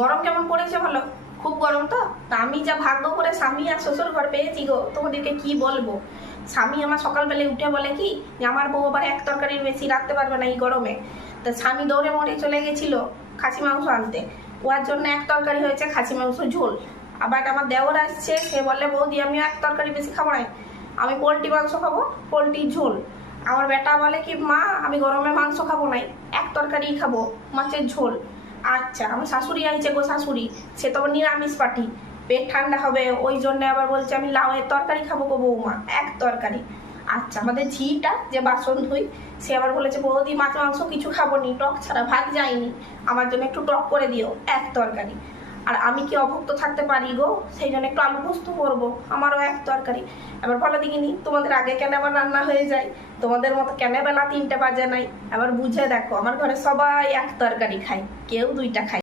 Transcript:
গরম কেমন পড়েছে বলো? খুব গরম তো। তা আমি যা ভাগ্য করে স্বামী আর শ্বশুর ঘর পেয়েছি গো, তোমাদেরকে কি বলবো। স্বামী আমার সকালবেলায় উঠে বলে কি যে আমার বউ আবার এক তরকারির বেশি রাখতে পারবে না এই গরমে। তা স্বামী দৌড়ে মোড়ে চলে গেছিল খাসি মাংস আনতে। ওর জন্য এক তরকারি হয়েছে খাসি মাংস ঝোল। আবার আমার দেওর আসছে, সে বলে বৌদি আমিও এক তরকারি বেশি খাবো না, আমি পোলট্রি মাংস খাবো, পোলট্রি ঝোল। আমার বেটা বলে কি মা আমি গরমে মাংস খাবো নাই, এক তরকারি খাবো, মাছের ঝোল। আচ্ছা, আমার শাশুড়ি আইছে গো, শাশুড়ি সে তো নিরামিষ পাটি, পেট ঠান্ডা হবে ওই জন্য আবার বলছে আমি লাউয়ের তরকারি খাবো গো বৌমা, এক তরকারি। আচ্ছা, আমাদের ঝিটা যে বাসন ধুই সে আবার বলেছে বৌদি মাছ মাংস কিছু খাবো নি, টক ছাড়া ভাত যায়নি, আমার জন্য একটু টক করে দিও, এক তরকারি। আর আমি কি অভুক্ত থাকতে পারি গো, সেই জন্য একটু আলু পোস্ত করবো, আমারও এক তরকারি। এবার বলো দেখিনি তোমাদের আগে কেন আবার রান্না হয়ে যায়, তোমাদের মতো কেন বেলা 3টে বাজে নাই। আবার বুঝে দেখো আমার ঘরে সবাই এক তরকারি খায়, কেউ 2টা খায়।